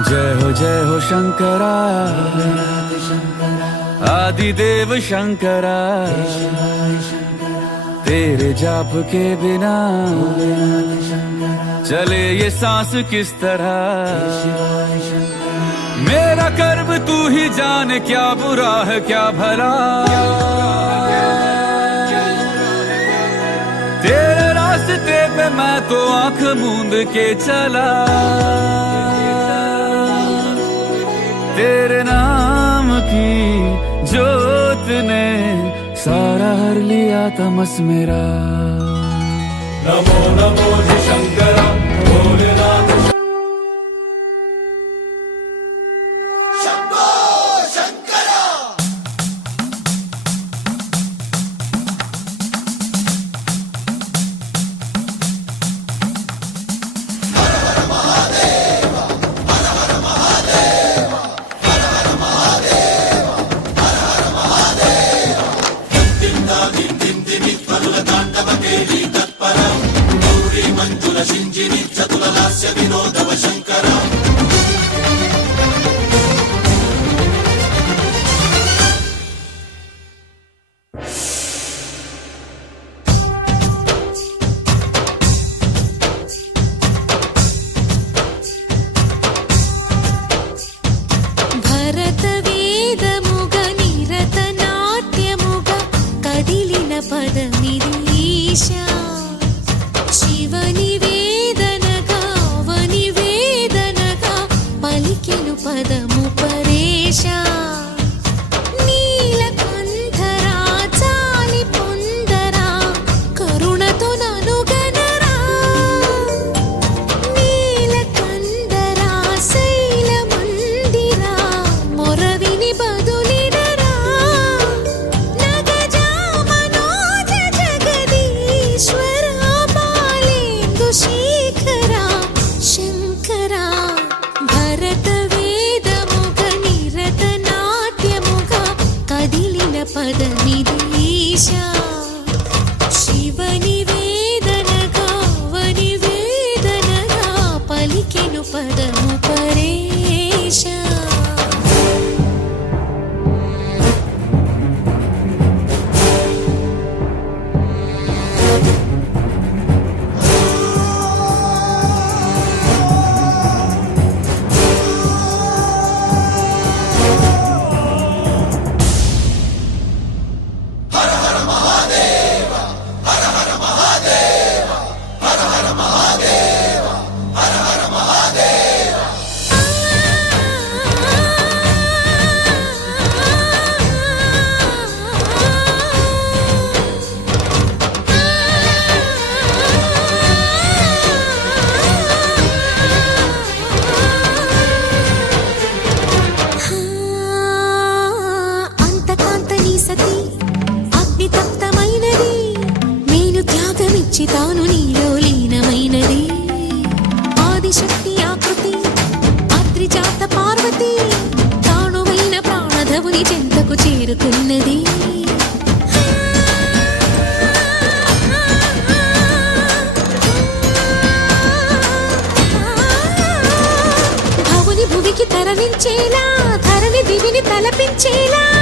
जय हो शंकरा आदिदेव शंकरा तेरे जाप के बिना चले ये सांस किस तरह। मेरा कर्म तू ही जाने क्या बुरा है क्या भला। तेरे रास्ते पे मैं तो आंख मूंद के चला। तेरे नाम की जोत ने सारा हर लिया तमस मेरा। नमो नमो जी शंकरा भोलेनाथ। తాను నీలో లీనమైనది ఆదిశక్తి ఆకృతి అద్రిజాత పార్వతి తానువైన ప్రాణధవుని చెంతకు చేరుకున్నది. భవుని భువికి తరలించేలా ధరణి దివిని తలపించేలా